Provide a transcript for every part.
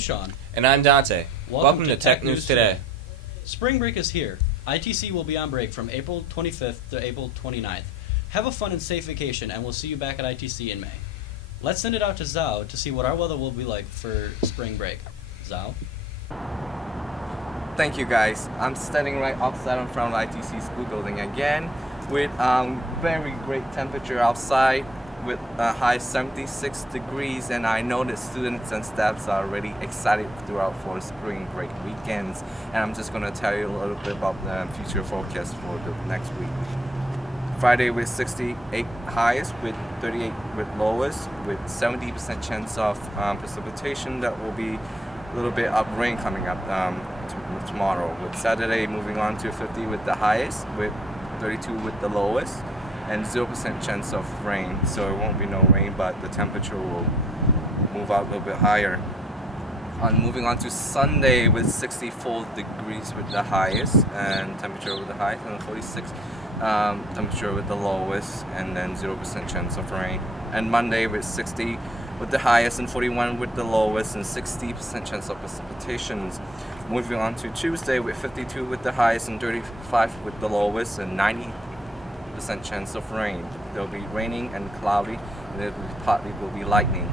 Sean. And I'm Dante. Welcome to Tech News Today. Spring break is here. ITC will be on break from April 25th to April 29th. Have a fun and safe vacation, and we'll see you back at ITC in May. Let's send it out to Zhao to see what our weather will be like for spring break. Zhao? Thank you, guys. I'm standing right outside in front of ITC school building again with very great temperature outside with a high 76 degrees, and I know that students and staffs are already excited throughout for spring break weekends, and I'm just going to tell you a little bit about the future forecast for the next week. Friday with 68 highs with 38 with lows with 70% chance of precipitation. That will be a little bit of rain coming up tomorrow, with Saturday moving on to 50 with the highest with 32 with the lowest and 0% chance of rain, so it won't be no rain, but the temperature will move out a little bit higher. Moving on to Sunday with 64 degrees with the highest and temperature with the highest, and 46 temperature with the lowest, and then 0% chance of rain. And Monday with 60 with the highest and 41 with the lowest and 60% chance of precipitations. Moving on to Tuesday with 52 with the highest and 35 with the lowest and 90% chance of rain. There'll be raining and cloudy, and it partly will be lightning.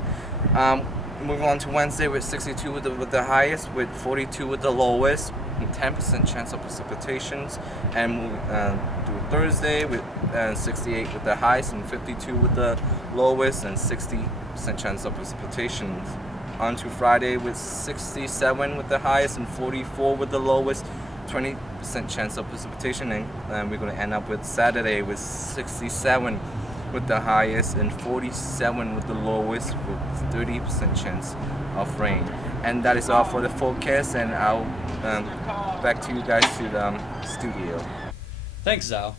Moving on to Wednesday with 62 with the highest, with 42 with the lowest, and 10% chance of precipitations. And moving to Thursday with 68 with the highest and 52 with the lowest and 60% chance of precipitations. On to Friday with 67 with the highest and 44 with the lowest, 20% chance of precipitation, and we're going to end up with Saturday with 67 with the highest and 47 with the lowest, with 30% chance of rain. And that is all for the forecast, and I'll back to you guys to the studio. Thanks, Zhao.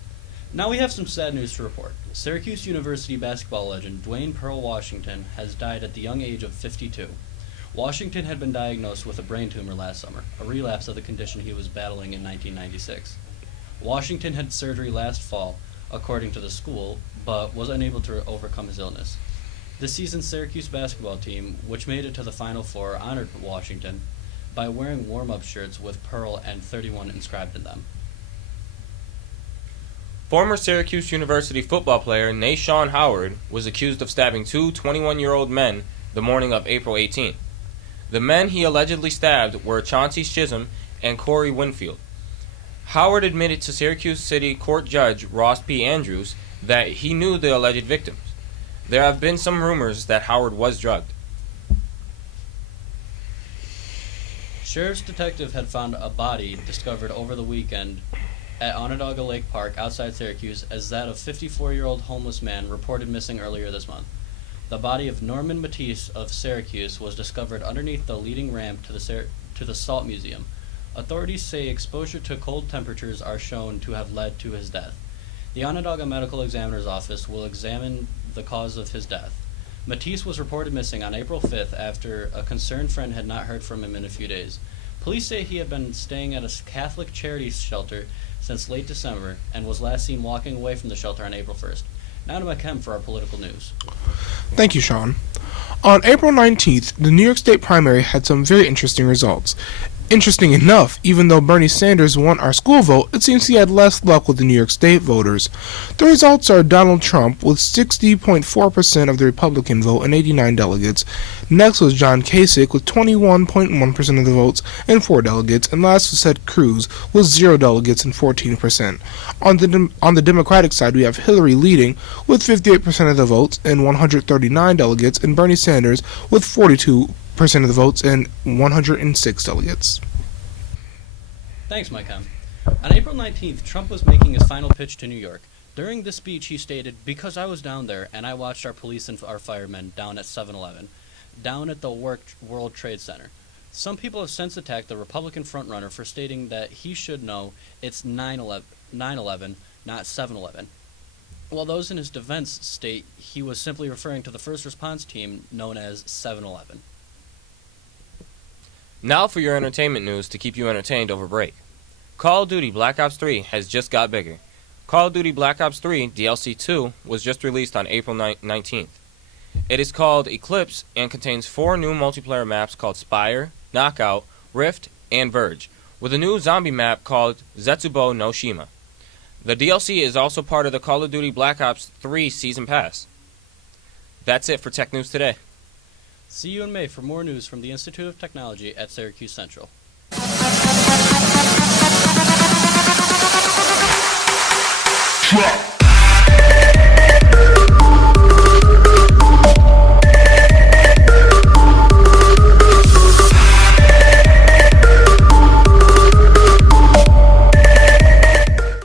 Now we have some sad news to report. Syracuse University basketball legend Dwayne Washington has died at the young age of 52. Washington had been diagnosed with a brain tumor last summer, a relapse of the condition he was battling in 1996. Washington had surgery last fall, according to the school, but was unable to overcome his illness. This season's Syracuse basketball team, which made it to the Final Four, honored Washington by wearing warm-up shirts with Pearl and 31 inscribed in them. Former Syracuse University football player Nashawn Howard was accused of stabbing two 21-year-old men the morning of April 18th. The men he allegedly stabbed were Chauncey Chisholm and Corey Winfield. Howard admitted to Syracuse City Court Judge Ross P. Andrews that he knew the alleged victims. There have been some rumors that Howard was drugged. Sheriff's detective had found a body discovered over the weekend at Onondaga Lake Park outside Syracuse as that of 54-year-old homeless man reported missing earlier this month. The body of Norman Matisse of Syracuse was discovered underneath the leading ramp to the Salt Museum. Authorities say exposure to cold temperatures are shown to have led to his death. The Onondaga Medical Examiner's Office will examine the cause of his death. Matisse was reported missing on April 5th after a concerned friend had not heard from him in a few days. Police say he had been staying at a Catholic charity shelter since late December and was last seen walking away from the shelter on April 1st. Now to McKem for our political news. Thank you, Sean. On April 19th, the New York State primary had some very interesting results. Interesting enough, even though Bernie Sanders won our school vote, it seems he had less luck with the New York State voters. The results are Donald Trump with 60.4% of the Republican vote and 89 delegates. Next was John Kasich with 21.1% of the votes and 4 delegates, and last was Ted Cruz with 0 delegates and 14%. On the Democratic side, we have Hillary leading with 58% of the votes and 139 delegates, and Bernie Sanders with 42% of the votes and 106 delegates. Thanks, Mike M. On April 19th, Trump was making his final pitch to New York. During this speech, he stated, "Because I was down there and I watched our police and our firemen down at 7-Eleven, down at the World Trade Center. Some people have since attacked the Republican frontrunner for stating that he should know it's 9/11, not 7-Eleven. While those in his defense state he was simply referring to the first response team known as 7-Eleven. Now for your entertainment news to keep you entertained over break. Call of Duty Black Ops 3 has just got bigger. Call of Duty Black Ops 3 DLC 2 was just released on April 19th. It is called Eclipse and contains 4 new multiplayer maps called Spire, Knockout, Rift, and Verge, with a new zombie map called Zetsubo no Shima. The DLC is also part of the Call of Duty Black Ops 3 Season Pass. That's it for Tech News Today. See you in May for more news from the Institute of Technology at Syracuse Central. Trap.